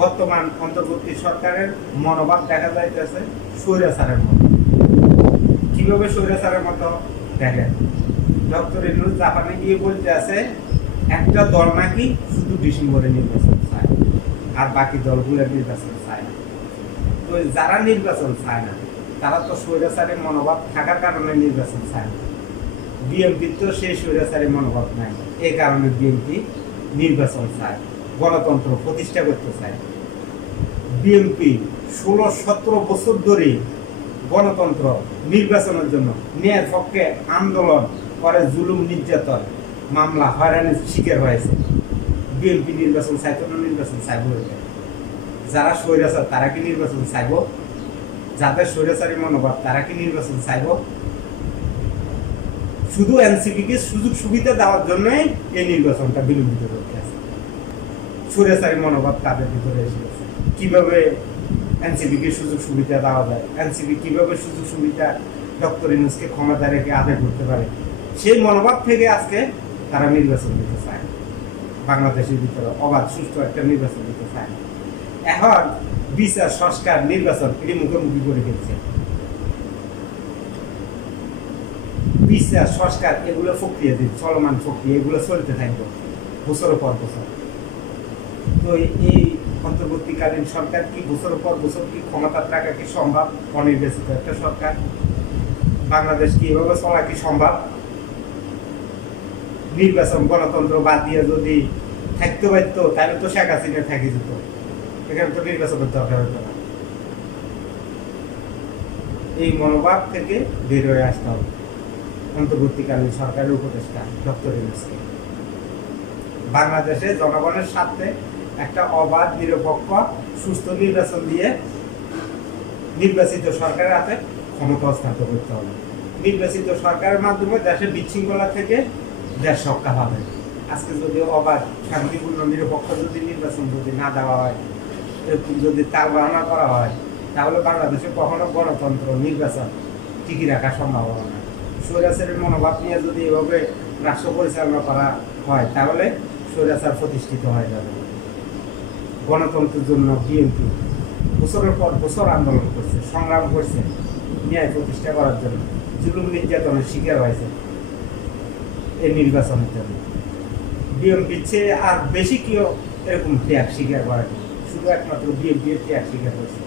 বর্তমান অন্তর্বর্তী সরকারের মনোভাব দেখা যাইতেছে স্বৈরাচারের মতো। কিভাবে স্বৈরাচারের মতো দেখেন, ডক্টর ইউনূস জাপানে গিয়ে বলতে আছে একটা দল নাকি শুধু ডিসেম্বরে নির্বাচন চায় আর বাকি দলগুলো নির্বাচন চায় না। তো যারা নির্বাচন চায় না তারা তো স্বৈরাচারের মনোভাব থাকার কারণে নির্বাচন চায় না। বিএনপির তো সেই স্বৈরাচারের মনোভাব নাই, এই কারণে বিএনপি নির্বাচন চায়, গণতন্ত্র প্রতিষ্ঠা করতে চায়। বিএনপি 16-17 বছর ধরে গণতন্ত্র নির্বাচনের জন্য ন্যায়ের পক্ষে আন্দোলন করে, জুলুম নির্যাতন মামলা হয়রানির শিকার হয়েছে। বিএনপি নির্বাচন চাইতো না, নির্বাচন চাইব। যারা স্বৈরাচার তারা কি নির্বাচন চাইব? যাদের স্বৈরাচারী মনোভাব তারা কি নির্বাচন চাইব? শুধু এনসিপিকে সুযোগ সুবিধা দেওয়ার জন্য এই নির্বাচনটা বিলম্বিত করতে আছে। স্বৈরাচারী মনোভাব তাদের ভিতরে এসেছে। কিভাবে এনসিপিকে সুযোগ সুবিধা দেওয়া যায়, এনসিপি কিভাবে সুযোগ সুবিধা ডক্টর ইউনূসকে ক্ষমতা রেখে আদায় করতে পারে, সেই মনোভাব থেকে আজকে তারা নির্বাচন দিতে চায়। বাংলাদেশের ভিতরে অবাধ সুষ্ঠু একটা নির্বাচন দিতে চায়। এখন বিচার, সংস্কার, নির্বাচন এটি মুখোমুখি করে ফেলছে। বিচার, সংস্কার এগুলো প্রক্রিয়া দিন, চলমান প্রক্রিয়া, এগুলো চলতে থাকবে বছরের পর বছর। তো এই অন্তর্বর্তীকালীন সরকার কি বছরের পর বছর কি ক্ষমতার টাকা কি সম্ভব? অনির্বাচিত একটা সরকার, বাংলাদেশ কি এভাবে চলা কি সম্ভব? নির্বাচন গণতন্ত্র বাদ দিয়ে যদি থাকতে পারতো তাহলে তো শেখ হাসিনা থাকি যেত, এখানে তো নির্বাচনের দরকার হতো না। এই মনোভাব থেকে বের হয়ে আসতে হবে অন্তর্বর্তীকালীন সরকারের উপদেষ্টা ডক্টর ইউনূসকে। বাংলাদেশে জনগণের স্বার্থে একটা অবাধ, নিরপেক্ষ, সুস্থ নির্বাচন দিয়ে নির্বাচিত সরকারের হাতে ক্ষমতা হস্তান্তর করতে হবে। নির্বাচিত সরকারের মাধ্যমে দেশের বিশৃঙ্খলা থেকে দেশ রক্ষা পাবে। আজকে যদি অবাধ, শান্তিপূর্ণ, নিরপেক্ষ যদি নির্বাচন যদি না দেওয়া হয়, এরকম যদি তালবাহানা করা হয়, তাহলে বাংলাদেশে কখনো গণতন্ত্র, নির্বাচন টিকিয়ে রাখা সম্ভব হবে না। স্বৈরাচারের মনোভাব নিয়ে যদি এভাবে রাষ্ট্র পরিচালনা করা হয় তাহলে স্বৈরাচার প্রতিষ্ঠিত হয়ে যাবে। গণতন্ত্রের জন্য বিএনপি বছরের পর বছর আন্দোলন করছে, সংগ্রাম করছে ন্যায় প্রতিষ্ঠা করার জন্য, জুলুম নির্যাতনের শিকার হয়েছে এই নির্বাচনের জন্য। বিএনপির চেয়ে আর বেশি কেউ এরকম ত্যাগ স্বীকার করে, শুধু একমাত্র বিএনপি ত্যাগ স্বীকার করছে।